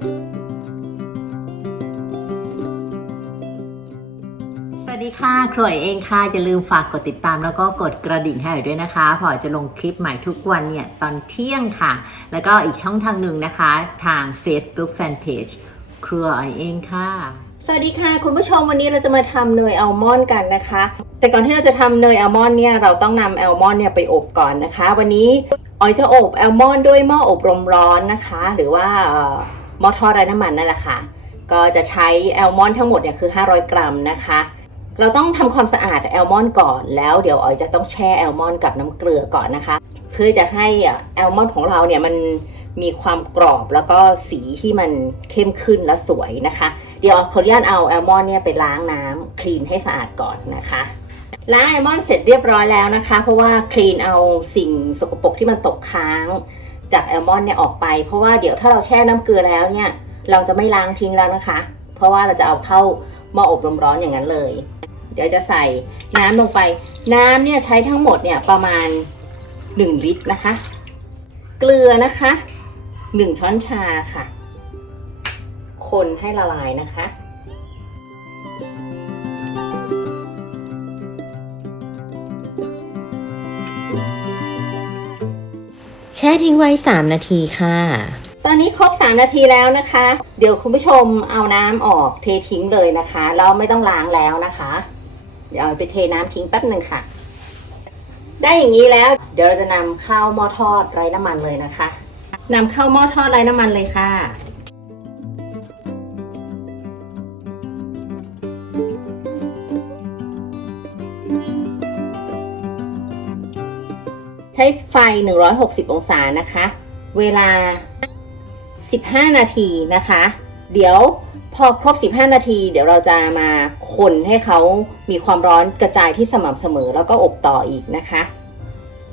สวัสดีค่ะ ครัวเองค่ะ อย่าลืมฝากกดติดตามแล้วก็กดกระดิ่งให้ด้วยนะคะ พอจะลงคลิปใหม่ทุกวันเนี่ย ตอนเที่ยงค่ะ แล้วก็อีกช่องทางหนึ่งนะคะ ทาง Facebook Fanpage ครัวเองค่ะ สวัสดีค่ะ คุณผู้ชมวันนี้เราจะมาทำเนยอัลมอนด์กันนะคะ แต่ก่อนที่เราจะทำเนยอัลมอนด์เนี่ย เราต้องนำอัลมอนด์เนี่ยไปอบก่อนนะคะ วันนี้ออยจะอบอัลมอนด์ด้วยหม้ออบลมร้อนนะคะ หรือว่า หม้อทอดไร้น้ำมันนั่นแหละค่ะ ก็จะใช้แอลมอนด์ทั้งหมดเนี่ยคือ 500 กรัมนะคะ เราต้องทำความสะอาดแอลมอนด์ก่อนแล้วเดี๋ยวออยจะต้องแช่แอลมอนด์กับน้ำเกลือก่อนนะคะ เพื่อจะให้แอลมอนด์ของเราเนี่ยมันมีความกรอบแล้วก็สีที่มันเข้มขึ้นและสวยนะคะ เดี๋ยวขออนุญาตเอาแอลมอนด์เนี่ยไปล้างน้ำคลีนให้สะอาดก่อนนะคะล้างแอลมอนด์เสร็จเรียบร้อยแล้วนะคะ เพราะว่าคลีนเอาสิ่งสกปรกที่มันตกค้าง จากแอลมอนด์เนี่ยออกไป เพราะว่าเดี๋ยวถ้าเราแช่น้ำเกลือแล้วเนี่ย เราจะไม่ล้างทิ้งแล้วนะคะ เพราะว่าเราจะเอาเข้าหม้ออบลมร้อนอย่างนั้นเลย เดี๋ยวจะใส่น้ำลงไป น้ำเนี่ยใช้ทั้งหมดเนี่ยประมาณ 1 ลิตรนะคะ เกลือนะคะ 1 ช้อนชาค่ะ คนให้ละลายนะคะ แช่ทิ้งไว้ 3 นาทีค่ะ ตอนนี้ครบ 3 นาทีแล้วนะคะ เดี๋ยวคุณผู้ชมเอาน้ำออกเททิ้งเลยนะคะเราไม่ต้องล้างแล้วนะคะ เดี๋ยวเอาไปเทน้ำทิ้งแป๊บหนึ่งค่ะ ได้อย่างนี้แล้ว เดี๋ยวเราจะนำข้าวหม้อทอดไร้น้ำมันเลยนะคะนำข้าวหม้อทอดไร้น้ำมันเลยค่ะ ช้ไฟ 160 องศานะคะ เวลา 15 นาทีนะคะ เดี๋ยวพอครบ 15 นาที เดี๋ยวเราจะมาคนให้เขามีความร้อนกระจายที่สม่ำเสมอแล้วก็อบต่ออีกนะคะ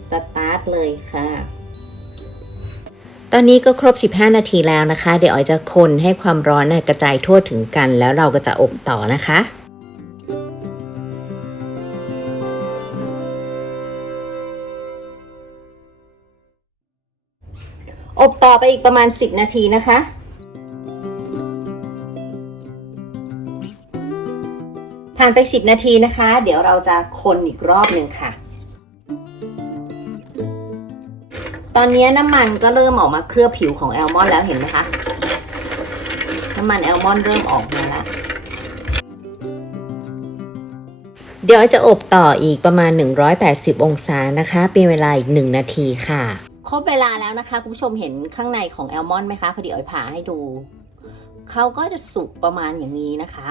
สตาร์ทเลยค่ะ ตอนนี้ก็ครบ 15 นาทีแล้วนะคะ เดี๋ยวออยจะคนให้ความร้อนกระจายทั่วถึงกัน แล้วเราก็จะอบต่อนะคะ ต่อไปอีกประมาณ 10 นาทีนะคะ ผ่านไป 10 นาทีนะคะ เดี๋ยวเราจะคนอีกรอบหนึ่งค่ะ ตอนนี้น้ำมันก็เริ่มออกมาเคลือบผิวของแอลมอนแล้วเห็นไหมคะ น้ำมันแอลมอนเริ่มออกมาแล้ว เดี๋ยวจะอบต่ออีกประมาณ 180 องศานะคะ เป็นเวลาอีก 1 นาทีค่ะ ครบเวลาแล้วนะคะคุณผู้ชมเห็นข้างในของแอลมอนไหมคะพอดีอ๋อยผ่าให้ดูเขาก็จะสุกประมาณอย่างนี้นะคะ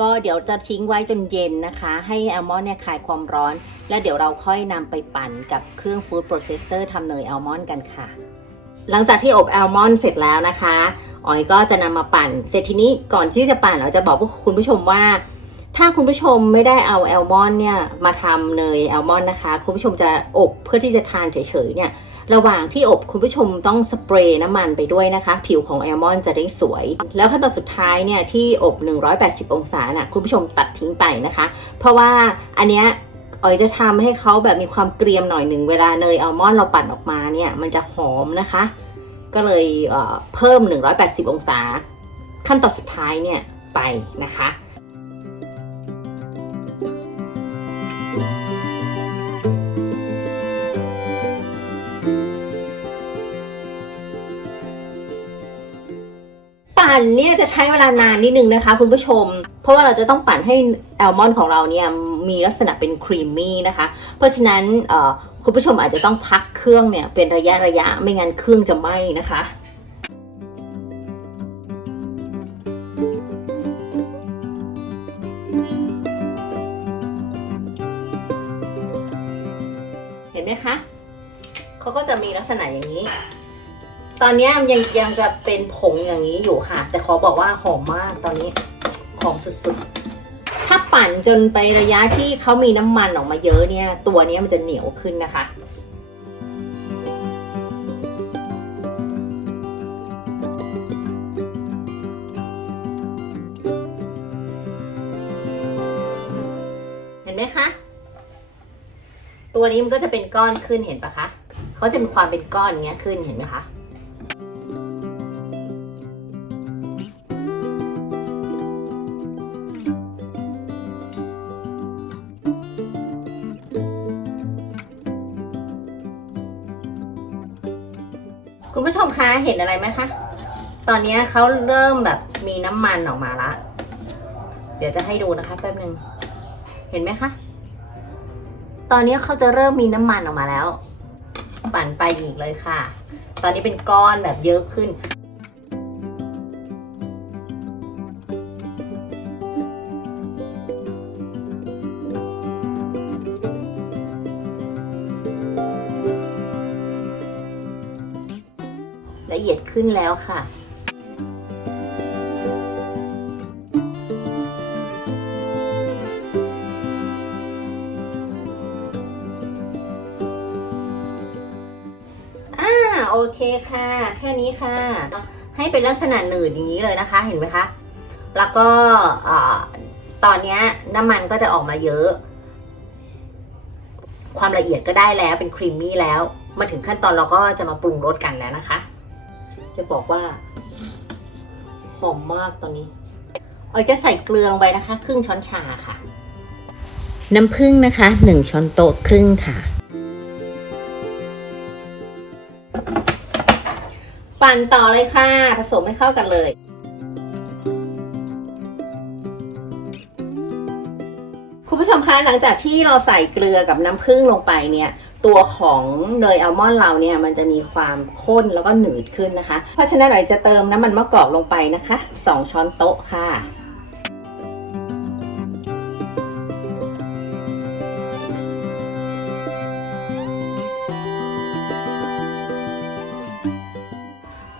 ก็เดี๋ยวจะทิ้งไว้จนเย็นนะคะ ให้แอลมอนเนี่ยคลายความร้อน แล้วเดี๋ยวเราค่อยนำไปปั่นกับเครื่องฟู้ดโปรเซสเซอร์ทำเนยแอลมอนกันค่ะ หลังจากที่อบแอลมอนเสร็จแล้วนะคะอ๋อยก็จะนำมาปั่น เสร็จทีนี้ก่อนที่จะปั่นเราจะบอกคุณผู้ชมว่า ถ้าคุณผู้ชมไม่ได้เอาแอลมอนเนี่ยมาทำเนยแอลมอนนะคะ คุณผู้ชมจะอบเพื่อที่จะทานเฉยๆเนี่ยระหว่างที่อบคุณผู้ชมต้องสเปรย์น้ำมันไปด้วยนะคะ ผิวของแอลมอนจะได้สวย แล้วขั้นตอนสุดท้ายเนี่ยที่อบ 180 องศาน่ะคุณผู้ชมตัดทิ้งไปนะคะ เพราะว่าอันเนี้ยออยจะทำให้เขาแบบมีความเกรียมหน่อยหนึ่งเวลาเนยอัลมอนด์เราปั่นออกมาเนี่ยมันจะหอมนะคะ ก็เลยเอ่อเพิ่ม 180 องศา ขั้นตอนสุดท้ายเนี่ยไปนะคะ เนี่ยจะใช้เวลานานนิดนึงนะคะคุณผู้ชม เพราะว่าเราจะต้องปั่นให้แอลมอนด์ของเราเนี่ยมีลักษณะเป็นครีมมี่นะคะ เพราะฉะนั้นคุณผู้ชมอาจจะต้องพักเครื่องเนี่ยเป็นระยะระยะไม่งั้นเครื่องจะไหม้นะคะเห็นไหมคะ เขาก็จะมีลักษณะอย่างนี้ ตอนนี้ยังยังจะเป็นผงอย่างนี้อยู่ค่ะ แต่ขอบอกว่าหอมมากตอนนี้หอมสุดๆ ถ้าปั่นจนไประยะที่เขามีน้ำมันออกมาเยอะเนี่ย ตัวนี้มันจะเหนียวขึ้นนะคะเห็นไหมคะ ตัวนี้มันก็จะเป็นก้อนขึ้นเห็นปะคะ เขาจะมีความเป็นก้อนอย่างเงี้ยขึ้นเห็นไหมคะ คุณผู้ชมคะเห็นอะไรไหมคะ ตอนนี้เขาเริ่มแบบมีน้ำมันออกมาละ เดี๋ยวจะให้ดูนะคะแป๊บหนึ่งเห็นไหมคะ ตอนนี้เขาจะเริ่มมีน้ำมันออกมาแล้ว ปั่นไปอีกเลยค่ะ ตอนนี้เป็นก้อนแบบเยอะขึ้น ละเอียดขึ้นแล้วค่ะ อ่าโอเคค่ะ แค่นี้ค่ะ ให้เป็นลักษณะหนืดอย่างนี้เลยนะคะเห็นไหมคะ แล้วก็ตอนนี้น้ำมันก็จะออกมาเยอะความละเอียดก็ได้แล้วเป็นครีมมี่แล้ว มาถึงขั้นตอนเราก็จะมาปรุงรสกันแล้วนะคะ จะบอกว่า หอมมากตอนนี้ออยจะใส่เกลือลงไปนะคะ ครึ่งช้อนชาค่ะ น้ำผึ้งนะคะหนึ่งช้อนโต๊ะครึ่งค่ะ ปั่นต่อเลยค่ะ ผสมให้เข้ากันเลยคุณผู้ชมคะหลังจากที่เราใส่เกลือกับน้ำผึ้งลงไปเนี่ย ตัวของเนยอัลมอนด์เราเนี่ยมันจะมีความข้นแล้วก็หนืดขึ้นนะคะ เพราะฉะนั้นเราจะเติมน้ำมันมะกอกลงไปนะคะ 2 ช้อนโต๊ะค่ะ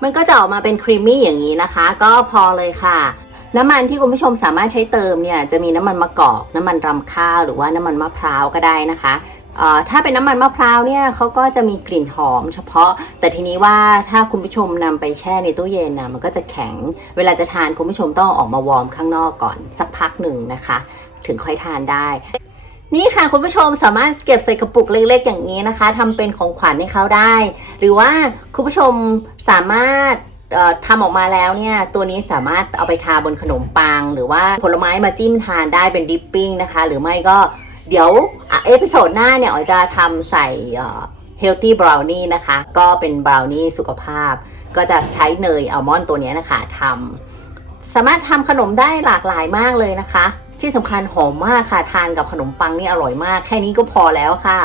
มันก็จะออกมาเป็นครีมมี่อย่างนี้นะคะ ก็พอเลยค่ะ น้ำมันที่คุณผู้ชมสามารถใช้เติมเนี่ยจะมีน้ำมันมะกอก น้ำมันรำข้าวหรือว่าน้ำมันมะพร้าวก็ได้นะคะ ถ้าเป็นน้ำมันมะพร้าวเนี่ยเขาก็จะมีกลิ่นหอมเฉพาะ แต่ทีนี้ว่าถ้าคุณผู้ชมนำไปแช่ในตู้เย็นนะมันก็จะแข็ง เวลาจะทานคุณผู้ชมต้องออกมาวอร์มข้างนอกก่อนสักพักหนึ่งนะคะ ถึงค่อยทานได้ นี่ค่ะคุณผู้ชมสามารถเก็บใส่กระปุกเล็กๆอย่างนี้นะคะทำเป็นของขวัญให้เขาได้ หรือว่าคุณผู้ชมสามารถทำออกมาแล้วเนี่ยตัวนี้สามารถเอาไปทาบนขนมปัง หรือว่าผลไม้มาจิ้มทานได้เป็นดิปปิ้งนะคะ หรือไม่ก็ เดี๋ยวอเอพิโซดหน้าเนี่ยอ๋อจะทำใส่เฮลตี้บราวนี่นะคะ ก็เป็นบราวนี่สุขภาพ ก็จะใช้เนยอัลมอนด์ตัวนี้นะคะทำสามารถทำขนมได้หลากหลายมากเลยนะคะ ที่สำคัญหอมมากค่ะทานกับขนมปังนี่อร่อยมาก แค่นี้ก็พอแล้วค่ะ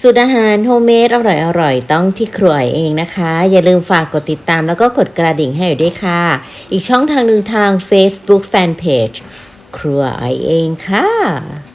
สูตรอาหารโฮมเมดอร่อยๆต้องที่ครัวเองนะคะ อย่าลืมฝากกดติดตามแล้วก็กดกระดิ่งให้อยู่ด้วยค่ะ อีกช่องทางหนึ่งทาง Facebook Fanpage ครัวไอเองค่ะ